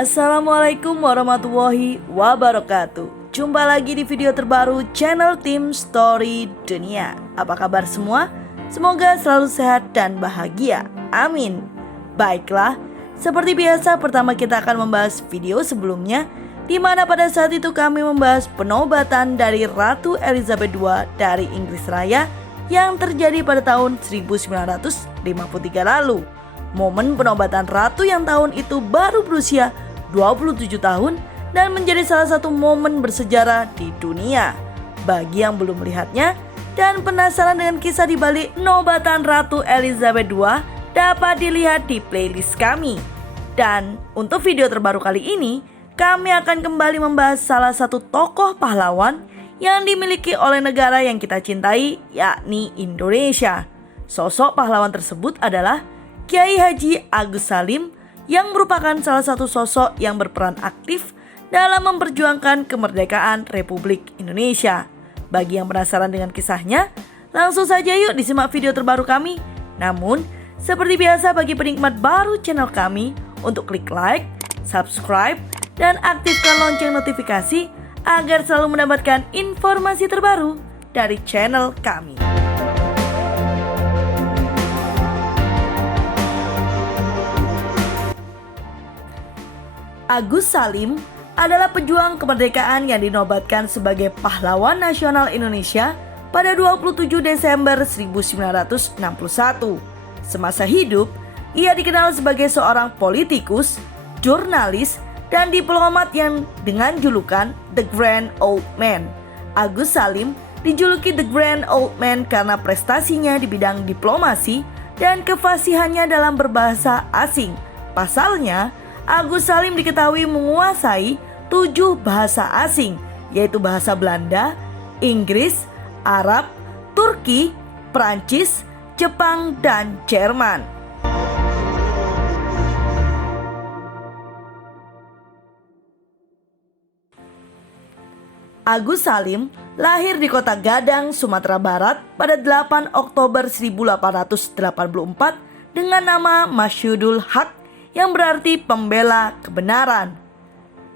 Assalamualaikum warahmatullahi wabarakatuh. Jumpa lagi di video terbaru channel Tim Story Dunia. Apa kabar semua? Semoga selalu sehat dan bahagia. Amin. Baiklah, seperti biasa pertama kita akan membahas video sebelumnya, di mana pada saat itu kami membahas penobatan dari Ratu Elizabeth II dari Inggris Raya yang terjadi pada tahun 1953 lalu. Momen penobatan ratu yang tahun itu baru berusia 27 tahun dan menjadi salah satu momen bersejarah di dunia. Bagi yang belum melihatnya dan penasaran dengan kisah di balik penobatan Ratu Elizabeth II, dapat dilihat di playlist kami. Dan untuk video terbaru kali ini, kami akan kembali membahas salah satu tokoh pahlawan yang dimiliki oleh negara yang kita cintai, yakni Indonesia. Sosok pahlawan tersebut adalah Kiai Haji Agus Salim, yang merupakan salah satu sosok yang berperan aktif dalam memperjuangkan kemerdekaan Republik Indonesia. Bagi yang penasaran dengan kisahnya, langsung saja yuk disimak video terbaru kami. Namun, seperti biasa bagi penikmat baru channel kami, untuk klik like, subscribe, dan aktifkan lonceng notifikasi agar selalu mendapatkan informasi terbaru dari channel kami. Agus Salim adalah pejuang kemerdekaan yang dinobatkan sebagai pahlawan nasional Indonesia pada 27 Desember 1961. Semasa hidup, ia dikenal sebagai seorang politikus, jurnalis, dan diplomat yang dengan julukan The Grand Old Man. Agus Salim dijuluki The Grand Old Man karena prestasinya di bidang diplomasi dan kefasihannya dalam berbahasa asing. Pasalnya, Agus Salim diketahui menguasai 7 bahasa asing, yaitu bahasa Belanda, Inggris, Arab, Turki, Prancis, Jepang, dan Jerman. Agus Salim lahir di Kota Gadang, Sumatera Barat pada 8 Oktober 1884 dengan nama Masyudul Haq, yang berarti pembela kebenaran.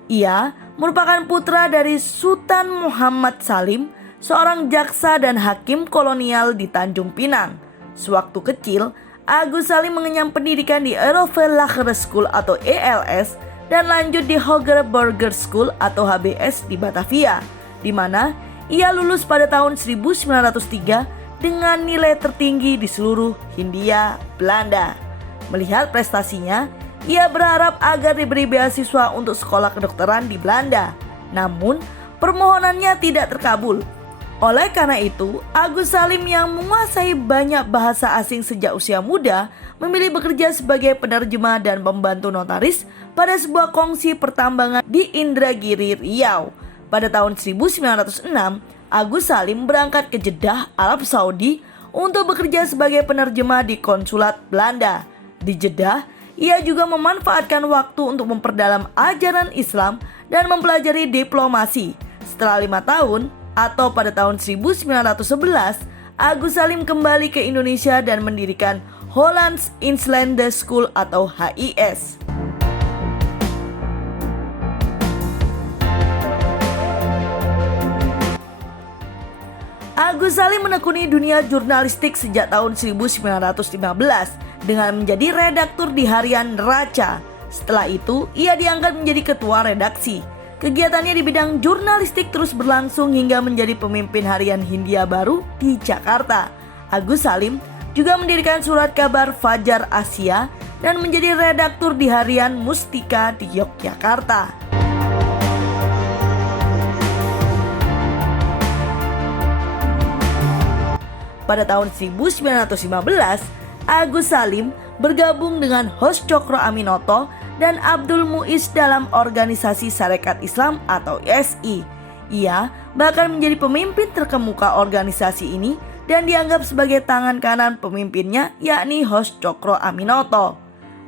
Ia merupakan putra dari Sultan Muhammad Salim, seorang jaksa dan hakim kolonial di Tanjung Pinang. Sewaktu kecil, Agus Salim mengenyam pendidikan di Erover Lagere School atau ELS dan lanjut di Hoger Burger School atau HBS di Batavia, di mana ia lulus pada tahun 1903 dengan nilai tertinggi di seluruh Hindia Belanda. Melihat prestasinya, ia berharap agar diberi beasiswa untuk sekolah kedokteran di Belanda. Namun, permohonannya tidak terkabul. Oleh karena itu, Agus Salim yang menguasai banyak bahasa asing sejak usia muda memilih bekerja sebagai penerjemah dan pembantu notaris pada sebuah kongsi pertambangan di Indragiri, Riau. Pada tahun 1906, Agus Salim berangkat ke Jeddah, Arab Saudi untuk bekerja sebagai penerjemah di konsulat Belanda. Di Jeddah, ia juga memanfaatkan waktu untuk memperdalam ajaran Islam dan mempelajari diplomasi. Setelah 5 tahun, atau pada tahun 1911, Agus Salim kembali ke Indonesia dan mendirikan Hollands Inlandse School atau HIS. Agus Salim menekuni dunia jurnalistik sejak tahun 1915 dengan menjadi redaktur di harian Neraca. Setelah itu, ia diangkat menjadi ketua redaksi. Kegiatannya di bidang jurnalistik terus berlangsung hingga menjadi pemimpin harian Hindia Baru di Jakarta. Agus Salim juga mendirikan surat kabar Fajar Asia dan menjadi redaktur di harian Mustika di Yogyakarta. Pada tahun 1915, Agus Salim bergabung dengan Hos Cokro Aminoto dan Abdul Muiz dalam organisasi Sarekat Islam atau SI. Ia bahkan menjadi pemimpin terkemuka organisasi ini dan dianggap sebagai tangan kanan pemimpinnya, yakni Hos Cokro Aminoto.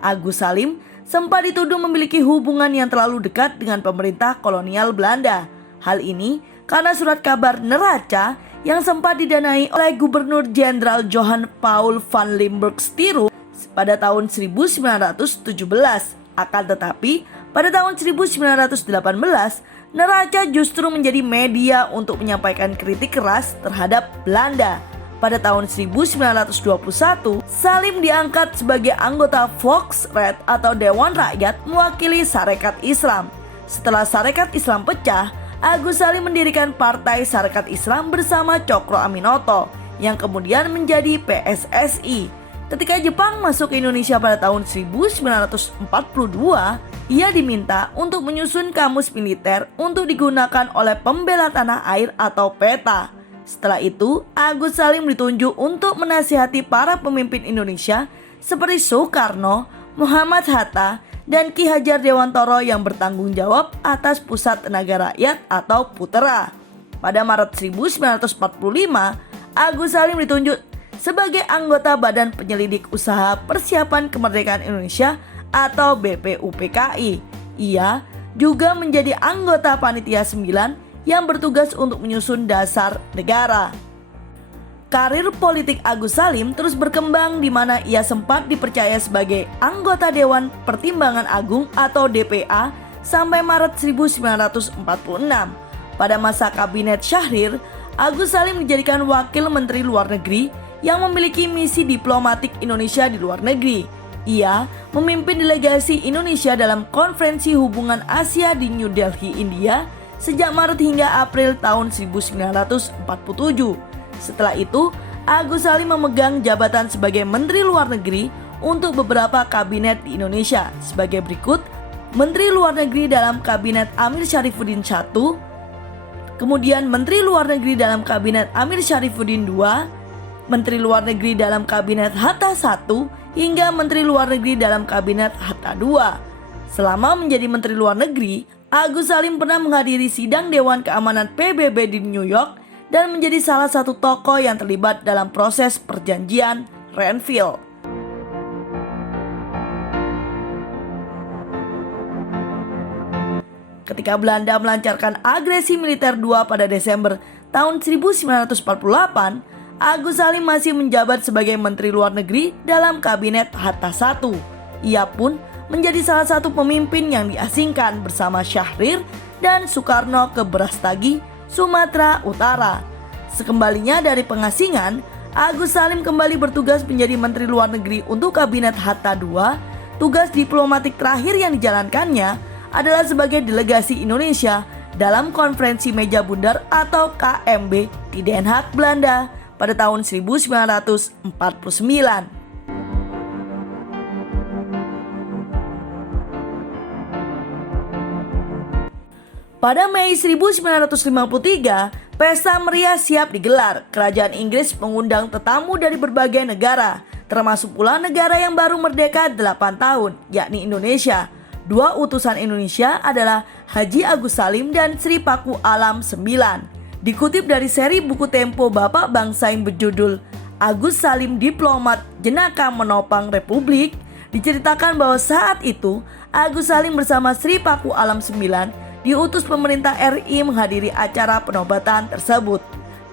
Agus Salim sempat dituduh memiliki hubungan yang terlalu dekat dengan pemerintah kolonial Belanda. Hal ini karena surat kabar Neraca yang sempat didanai oleh Gubernur Jenderal Johan Paul van Limburg Stirum pada tahun 1917. Akan tetapi, Pada tahun 1918, neraca justru menjadi media untuk menyampaikan kritik keras terhadap Belanda. Pada tahun 1921, Salim diangkat sebagai anggota Volksraad atau Dewan Rakyat mewakili Sarekat Islam. Setelah Sarekat Islam pecah, Agus Salim mendirikan Partai Sarekat Islam bersama Cokro Aminoto yang kemudian menjadi PSSI. Ketika Jepang masuk ke Indonesia pada tahun 1942, ia diminta untuk menyusun kamus militer untuk digunakan oleh pembela tanah air atau PETA. Setelah itu, Agus Salim ditunjuk untuk menasihati para pemimpin Indonesia seperti Soekarno, Muhammad Hatta, dan Ki Hajar Dewantoro yang bertanggung jawab atas Pusat Tenaga Rakyat atau PUTERA. Pada Maret 1945, Agus Salim ditunjuk sebagai anggota Badan Penyelidik Usaha Persiapan Kemerdekaan Indonesia atau BPUPKI. Ia juga menjadi anggota Panitia 9 yang bertugas untuk menyusun dasar negara. Karir politik Agus Salim terus berkembang di mana ia sempat dipercaya sebagai anggota Dewan Pertimbangan Agung atau DPA sampai Maret 1946. Pada masa Kabinet Syahrir, Agus Salim dijadikan Wakil Menteri Luar Negeri yang memiliki misi diplomatik Indonesia di luar negeri. Ia memimpin delegasi Indonesia dalam Konferensi Hubungan Asia di New Delhi, India sejak Maret hingga April tahun 1947. Setelah itu, Agus Salim memegang jabatan sebagai Menteri Luar Negeri untuk beberapa kabinet di Indonesia sebagai berikut: Menteri Luar Negeri dalam Kabinet Amir Syarifuddin I, kemudian Menteri Luar Negeri dalam Kabinet Amir Syarifuddin II, Menteri Luar Negeri dalam Kabinet Hatta I, hingga Menteri Luar Negeri dalam Kabinet Hatta II. Selama menjadi Menteri Luar Negeri, Agus Salim pernah menghadiri sidang Dewan Keamanan PBB di New York dan menjadi salah satu tokoh yang terlibat dalam proses perjanjian Renville. Ketika Belanda melancarkan agresi militer 2 pada Desember tahun 1948, Agus Salim masih menjabat sebagai Menteri Luar Negeri dalam Kabinet Hatta I. Ia pun menjadi salah satu pemimpin yang diasingkan bersama Syahrir dan Soekarno ke Brastagi, Sumatera Utara. Sekembalinya dari pengasingan, Agus Salim kembali bertugas menjadi Menteri Luar Negeri untuk Kabinet Hatta II. Tugas diplomatik terakhir yang dijalankannya adalah sebagai delegasi Indonesia dalam Konferensi Meja Bundar atau KMB di Den Haag, Belanda pada tahun 1949. Pada Mei 1953, pesta meriah siap digelar. Kerajaan Inggris mengundang tetamu dari berbagai negara, termasuk pula negara yang baru merdeka 8 tahun, yakni Indonesia. 2 utusan Indonesia adalah Haji Agus Salim dan Sri Paku Alam IX. Dikutip dari seri buku Tempo Bapak Bangsa yang berjudul Agus Salim Diplomat Jenaka Menopang Republik, diceritakan bahwa saat itu Agus Salim bersama Sri Paku Alam IX diutus pemerintah RI menghadiri acara penobatan tersebut.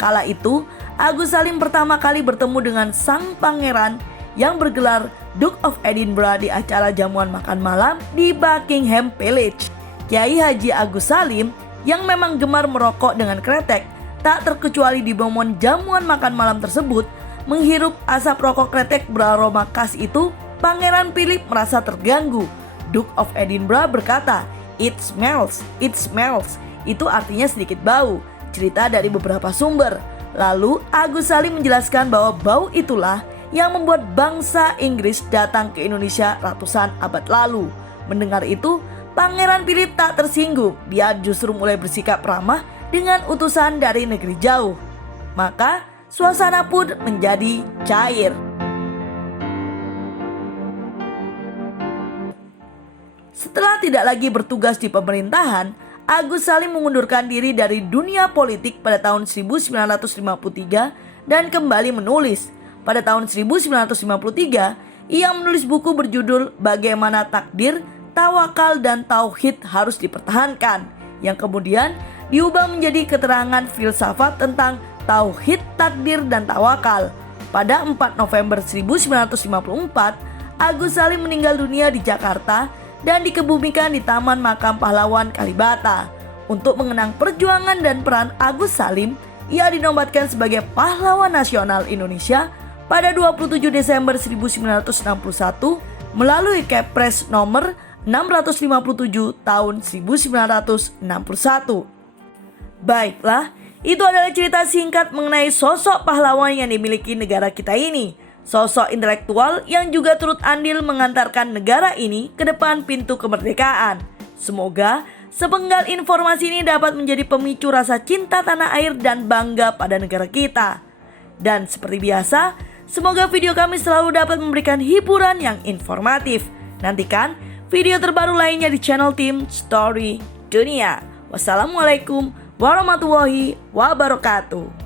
Kala itu, Agus Salim pertama kali bertemu dengan sang pangeran yang bergelar Duke of Edinburgh di acara jamuan makan malam di Buckingham Palace. Kiai Haji Agus Salim yang memang gemar merokok dengan kretek, tak terkecuali di momen jamuan makan malam tersebut, menghirup asap rokok kretek beraroma khas itu, Pangeran Philip merasa terganggu. Duke of Edinburgh berkata, "It smells, it smells." Itu artinya sedikit bau. Cerita dari beberapa sumber. Lalu Agus Salim menjelaskan bahwa bau itulah yang membuat bangsa Inggris datang ke Indonesia ratusan abad lalu. Mendengar itu, Pangeran Philip tak tersinggung. Dia justru mulai bersikap ramah dengan utusan dari negeri jauh. Maka suasana pun menjadi cair. Setelah tidak lagi bertugas di pemerintahan, Agus Salim mengundurkan diri dari dunia politik pada tahun 1953 dan kembali menulis. Pada tahun 1953, ia menulis buku berjudul Bagaimana Takdir, Tawakal dan Tauhid Harus Dipertahankan, yang kemudian diubah menjadi keterangan filsafat tentang Tauhid, Takdir, dan Tawakal. Pada 4 November 1954, Agus Salim meninggal dunia di Jakarta dan dikebumikan di Taman Makam Pahlawan Kalibata. Untuk mengenang perjuangan dan peran Agus Salim, ia dinobatkan sebagai Pahlawan Nasional Indonesia pada 27 Desember 1961 melalui Kepres nomor 657 tahun 1961. Baiklah, itu adalah cerita singkat mengenai sosok pahlawan yang dimiliki negara kita ini. Sosok intelektual yang juga turut andil mengantarkan negara ini ke depan pintu kemerdekaan. Semoga sepenggal informasi ini dapat menjadi pemicu rasa cinta tanah air dan bangga pada negara kita. Dan seperti biasa, semoga video kami selalu dapat memberikan hiburan yang informatif. Nantikan video terbaru lainnya di channel Tim Story Dunia. Wassalamualaikum warahmatullahi wabarakatuh.